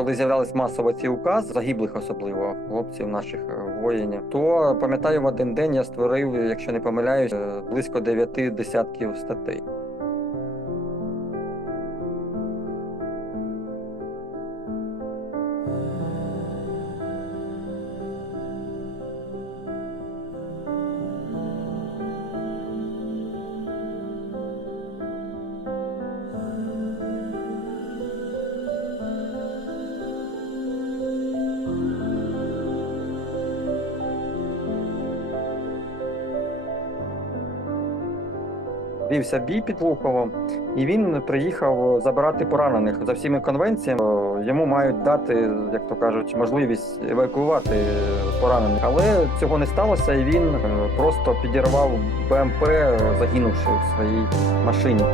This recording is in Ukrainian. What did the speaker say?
коли з'являлись масово ці укази, загиблих особливо хлопців наших е, воїнів, то пам'ятаю, в один день я створив, якщо не помиляюсь, е, близько дев'яти десятків статей. Вівся бій під Луковом, і він приїхав забирати поранених за всіми конвенціями. е, Йому мають дати, як то кажуть, можливість евакуювати поранених. Але цього не сталося, і він е, просто підірвав БМП, загинувши в своїй машині.